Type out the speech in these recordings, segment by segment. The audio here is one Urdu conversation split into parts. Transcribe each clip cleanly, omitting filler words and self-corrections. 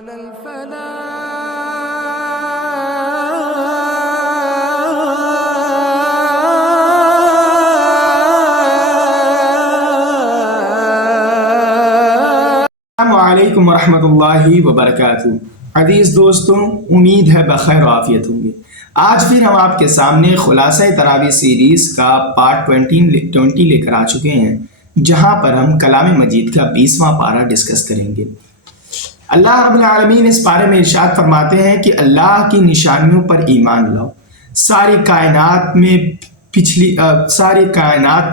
على الفلاح. السلام علیکم ورحمۃ اللہ وبرکاتہ. عزیز دوستوں، امید ہے بخیر و عافیت ہوں گے. آج پھر ہم آپ کے سامنے خلاصہ تراویح سیریز کا پارٹ 20 لے کر آ چکے ہیں، جہاں پر ہم کلام مجید کا 20واں پارہ ڈسکس کریں گے. اللہ رب العالمین اس پارے میں ارشاد فرماتے ہیں کہ اللہ کی نشانیوں پر ایمان لاؤ. ساری کائنات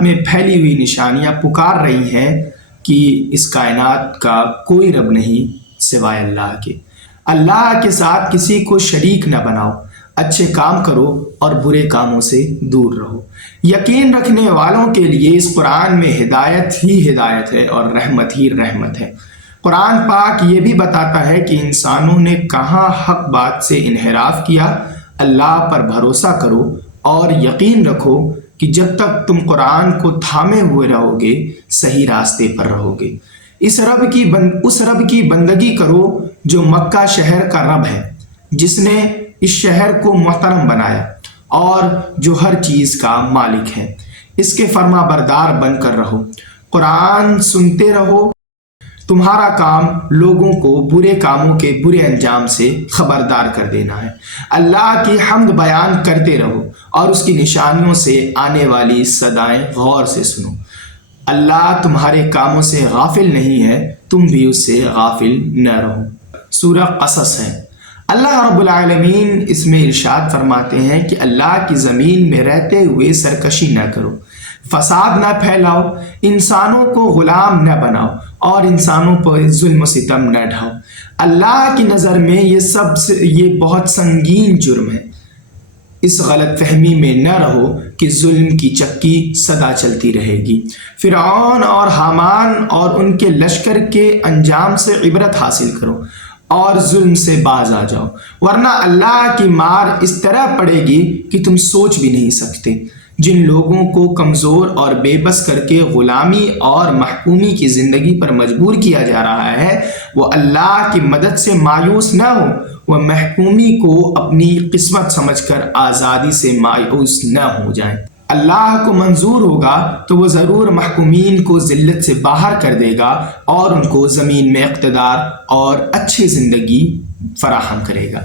میں پھیلی ہوئی نشانیاں پکار رہی ہیں کہ اس کائنات کا کوئی رب نہیں سوائے اللہ کے. اللہ کے ساتھ کسی کو شریک نہ بناؤ. اچھے کام کرو اور برے کاموں سے دور رہو. یقین رکھنے والوں کے لیے اس قرآن میں ہدایت ہی ہدایت ہے اور رحمت ہی رحمت ہے. قرآن پاک یہ بھی بتاتا ہے کہ انسانوں نے کہاں حق بات سے انحراف کیا. اللہ پر بھروسہ کرو اور یقین رکھو کہ جب تک تم قرآن کو تھامے ہوئے رہو گے صحیح راستے پر رہو گے. اس رب کی بندگی کرو جو مکہ شہر کا رب ہے، جس نے اس شہر کو محترم بنایا اور جو ہر چیز کا مالک ہے. اس کے فرما بردار بن کر رہو. قرآن سنتے رہو. تمہارا کام لوگوں کو برے کاموں کے برے انجام سے خبردار کر دینا ہے. اللہ کی حمد بیان کرتے رہو اور اس کی نشانیوں سے آنے والی صدائیں غور سے سنو. اللہ تمہارے کاموں سے غافل نہیں ہے، تم بھی اس سے غافل نہ رہو. سورہ قصص ہے. اللہ رب العالمین اس میں ارشاد فرماتے ہیں کہ اللہ کی زمین میں رہتے ہوئے سرکشی نہ کرو، فساد نہ پھیلاؤ، انسانوں کو غلام نہ بناؤ اور انسانوں پر ظلم و ستم نہ ڈھاؤ. اللہ کی نظر میں یہ بہت سنگین جرم ہے. اس غلط فہمی میں نہ رہو کہ ظلم کی چکی سدا چلتی رہے گی. فرعون اور حامان اور ان کے لشکر کے انجام سے عبرت حاصل کرو اور ظلم سے باز آ جاؤ، ورنہ اللہ کی مار اس طرح پڑے گی کہ تم سوچ بھی نہیں سکتے. جن لوگوں کو کمزور اور بے بس کر کے غلامی اور محکومی کی زندگی پر مجبور کیا جا رہا ہے، وہ اللہ کی مدد سے مایوس نہ ہو. وہ محکومی کو اپنی قسمت سمجھ کر آزادی سے مایوس نہ ہو جائیں. اللہ کو منظور ہوگا تو وہ ضرور محکومین کو ذلت سے باہر کر دے گا اور ان کو زمین میں اقتدار اور اچھی زندگی فراہم کرے گا.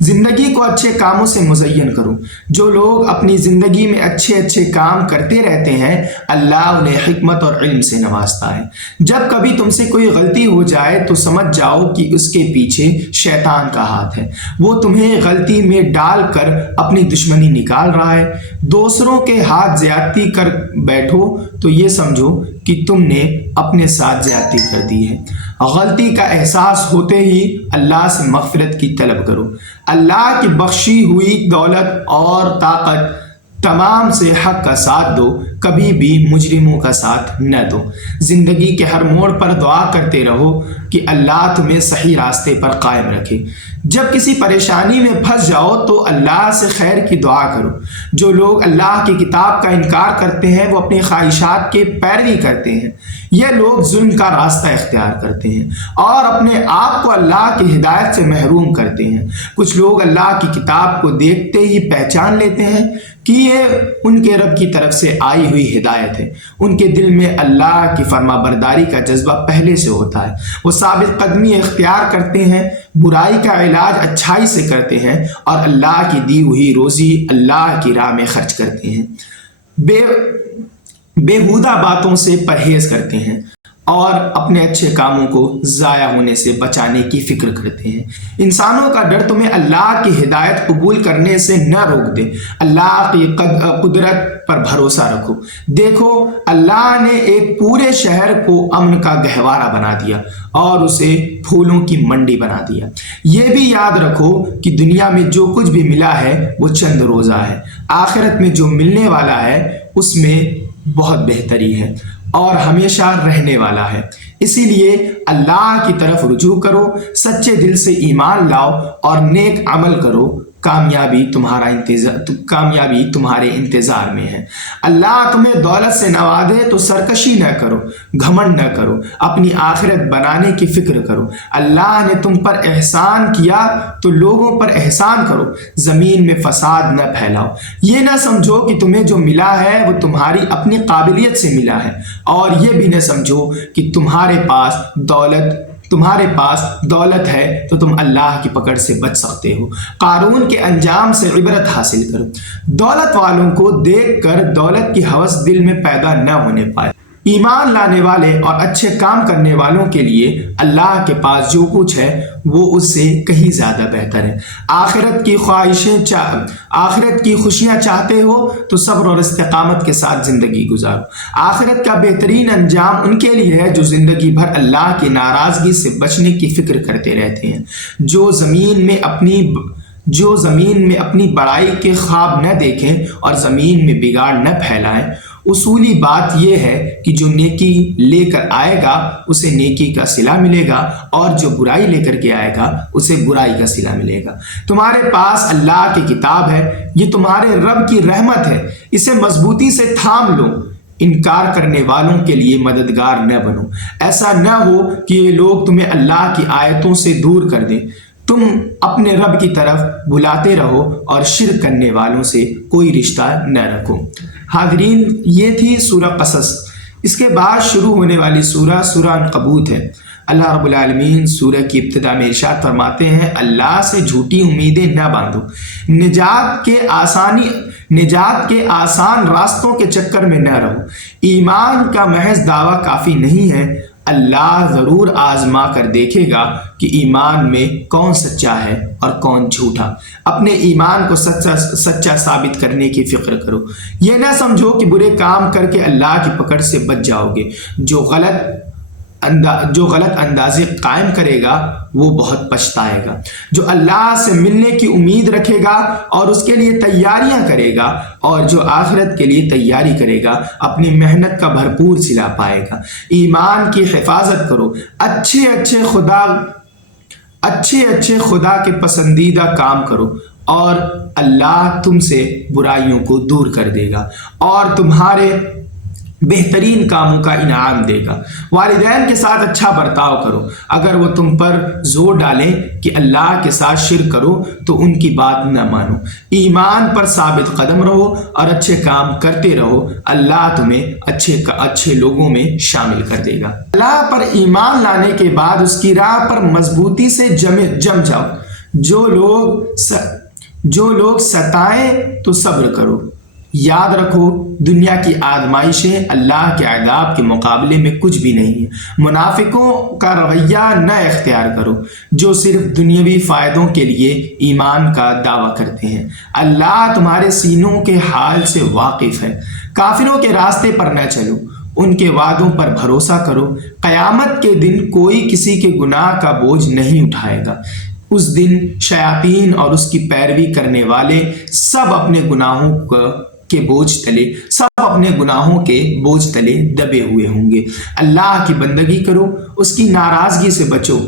زندگی کو اچھے کاموں سے مزین کرو. جو لوگ اپنی زندگی میں اچھے کام کرتے رہتے ہیں، اللہ انہیں حکمت اور علم سے نوازتا ہے. جب کبھی تم سے کوئی غلطی ہو جائے تو سمجھ جاؤ کہ اس کے پیچھے شیطان کا ہاتھ ہے. وہ تمہیں غلطی میں ڈال کر اپنی دشمنی نکال رہا ہے. دوسروں کے ہاتھ زیادتی کر بیٹھو تو یہ سمجھو کہ تم نے اپنے ساتھ زیادتی کر دی ہے. غلطی کا احساس ہوتے ہی اللہ سے مغفرت کی طلب کرو. اللہ کی بخشی ہوئی دولت اور طاقت تمام سے حق کا ساتھ دو، کبھی بھی مجرموں کا ساتھ نہ دو. زندگی کے ہر موڑ پر دعا کرتے رہو کہ اللہ تمہیں صحیح راستے پر قائم رکھے. جب کسی پریشانی میں پھنس جاؤ تو اللہ سے خیر کی دعا کرو. جو لوگ اللہ کی کتاب کا انکار کرتے ہیں وہ اپنی خواہشات کے پیروی کرتے ہیں. یہ لوگ ظلم کا راستہ اختیار کرتے ہیں اور اپنے آپ کو اللہ کی ہدایت سے محروم کرتے ہیں. کچھ لوگ اللہ کی کتاب کو دیکھتے ہی پہچان لیتے ہیں کہ یہ ان کے رب کی طرف سے آئی ہوئی ہدایت ہے. ان کے دل میں اللہ کی فرما برداری کا جذبہ پہلے سے ہوتا ہے. وہ ثابت قدمی اختیار کرتے ہیں، برائی کا علاج اچھائی سے کرتے ہیں اور اللہ کی دی ہوئی روزی اللہ کی راہ میں خرچ کرتے ہیں. بیہودہ باتوں سے پرہیز کرتے ہیں اور اپنے اچھے کاموں کو ضائع ہونے سے بچانے کی فکر کرتے ہیں. انسانوں کا ڈر تمہیں اللہ کی ہدایت قبول کرنے سے نہ روک دے. اللہ کی قدرت پر بھروسہ رکھو. دیکھو، اللہ نے ایک پورے شہر کو امن کا گہوارہ بنا دیا اور اسے پھولوں کی منڈی بنا دیا. یہ بھی یاد رکھو کہ دنیا میں جو کچھ بھی ملا ہے وہ چند روزہ ہے. آخرت میں جو ملنے والا ہے اس میں بہت بہتری ہے اور ہمیشہ رہنے والا ہے. اسی لیے اللہ کی طرف رجوع کرو، سچے دل سے ایمان لاؤ اور نیک عمل کرو کامیابی تمہارے انتظار میں ہے۔ اللہ تمہیں دولت سے نوازے تو سرکشی نہ کرو، گھمنڈ نہ کرو، اپنی آخرت بنانے کی فکر کرو۔ اللہ نے تم پر احسان کیا تو لوگوں پر احسان کرو، زمین میں فساد نہ پھیلاؤ۔ یہ نہ سمجھو کہ تمہیں جو ملا ہے وہ تمہاری اپنی قابلیت سے ملا ہے، اور یہ بھی نہ سمجھو کہ تمہارے پاس دولت ہے تو تم اللہ کی پکڑ سے بچ سکتے ہو۔ قارون کے انجام سے عبرت حاصل کرو۔ دولت والوں کو دیکھ کر دولت کی ہوس دل میں پیدا نہ ہونے پائے۔ ایمان لانے والے اور اچھے کام کرنے والوں کے لیے اللہ کے پاس جو کچھ ہے وہ اس سے کہیں زیادہ بہتر ہے۔ آخرت کی خوشیاں چاہتے ہو تو صبر اور استقامت کے ساتھ زندگی گزارو۔ آخرت کا بہترین انجام ان کے لیے ہے جو زندگی بھر اللہ کی ناراضگی سے بچنے کی فکر کرتے رہتے ہیں، جو زمین میں اپنی بڑائی کے خواب نہ دیکھیں اور زمین میں بگاڑ نہ پھیلائیں۔ اصولی بات یہ ہے کہ جو نیکی لے کر آئے گا اسے نیکی کا صلہ ملے گا، اور جو برائی لے کر کے آئے گا اسے برائی کا صلہ ملے گا۔ تمہارے پاس اللہ کی کتاب ہے، یہ تمہارے رب کی رحمت ہے، اسے مضبوطی سے تھام لو۔ انکار کرنے والوں کے لیے مددگار نہ بنو، ایسا نہ ہو کہ یہ لوگ تمہیں اللہ کی آیتوں سے دور کر دیں۔ تم اپنے رب کی طرف بلاتے رہو اور شرک کرنے والوں سے کوئی رشتہ نہ رکھو۔ حاضرین، یہ تھی سورہ قصص۔ اس کے بعد شروع ہونے والی سورہ عنکبوت ہے۔ اللہ رب العالمین سورہ کی ابتدا میں ارشاد فرماتے ہیں، اللہ سے جھوٹی امیدیں نہ باندھو، نجات کے آسان راستوں کے چکر میں نہ رہو۔ ایمان کا محض دعویٰ کافی نہیں ہے، اللہ ضرور آزما کر دیکھے گا کہ ایمان میں کون سچا ہے اور کون جھوٹا۔ اپنے ایمان کو سچا ثابت کرنے کی فکر کرو۔ یہ نہ سمجھو کہ برے کام کر کے اللہ کی پکڑ سے بچ جاؤ گے۔ جو غلط اندازے قائم کرے گا وہ بہت پچھتائے گا۔ جو اللہ سے ملنے کی امید رکھے گا اور اس کے لیے تیاریاں کرے گا، اور جو آخرت کے لیے تیاری کرے گا اپنی محنت کا بھرپور صلہ پائے گا۔ ایمان کی حفاظت کرو، اچھے خدا کے پسندیدہ کام کرو، اور اللہ تم سے برائیوں کو دور کر دے گا اور تمہارے بہترین کاموں کا انعام دے گا۔ والدین کے ساتھ اچھا برتاؤ کرو، اگر وہ تم پر زور ڈالیں کہ اللہ کے ساتھ شرک کرو تو ان کی بات نہ مانو۔ ایمان پر ثابت قدم رہو اور اچھے کام کرتے رہو، اللہ تمہیں اچھے لوگوں میں شامل کر دے گا۔ اللہ پر ایمان لانے کے بعد اس کی راہ پر مضبوطی سے جم جاؤ۔ جو لوگ ستائیں تو صبر کرو۔ یاد رکھو، دنیا کی آزمائشیں اللہ کے عذاب کے مقابلے میں کچھ بھی نہیں ہیں۔ منافقوں کا رویہ نہ اختیار کرو جو صرف دنیاوی فائدوں کے لیے ایمان کا دعویٰ کرتے ہیں۔ اللہ تمہارے سینوں کے حال سے واقف ہے۔ کافروں کے راستے پر نہ چلو، ان کے وعدوں پر بھروسہ کرو۔ قیامت کے دن کوئی کسی کے گناہ کا بوجھ نہیں اٹھائے گا۔ اس دن شیاطین اور اس کی پیروی کرنے والے سب اپنے گناہوں کے بوجھ تلے دبے ہوئے ہوں گے۔ اللہ کی بندگی کرو، اس کی ناراضگی سے بچو۔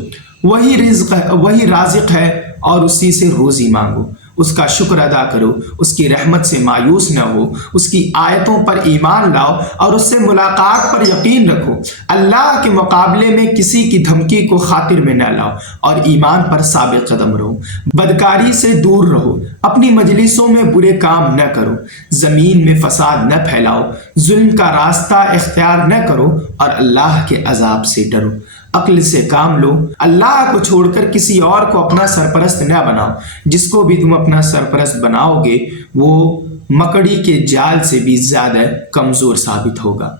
وہی رازق ہے اور اسی سے روزی مانگو۔ اس کا شکر ادا کرو، اس کی رحمت سے مایوس نہ ہو، اس کی آیتوں پر ایمان لاؤ اور اس سے ملاقات پر یقین رکھو۔ اللہ کے مقابلے میں کسی کی دھمکی کو خاطر میں نہ لاؤ اور ایمان پر ثابت قدم رہو۔ بدکاری سے دور رہو، اپنی مجلسوں میں برے کام نہ کرو، زمین میں فساد نہ پھیلاؤ، ظلم کا راستہ اختیار نہ کرو اور اللہ کے عذاب سے ڈرو۔ عقل سے کام لو، اللہ کو چھوڑ کر کسی اور کو اپنا سرپرست نہ بناؤ۔ جس کو بھی تم اپنا سرپرست بناؤ گے وہ مکڑی کے جال سے بھی زیادہ کمزور ثابت ہوگا۔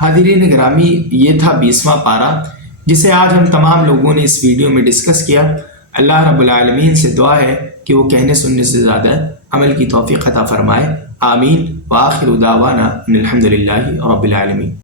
حاضرین گرامی، یہ تھا 20واں پارہ جسے آج ہم تمام لوگوں نے اس ویڈیو میں ڈسکس کیا۔ اللہ رب العالمین سے دعا ہے کہ وہ کہنے سننے سے زیادہ عمل کی توفیق عطا فرمائے۔ آمین۔ وآخر دعوانا ان الحمد للہ رب العالمین۔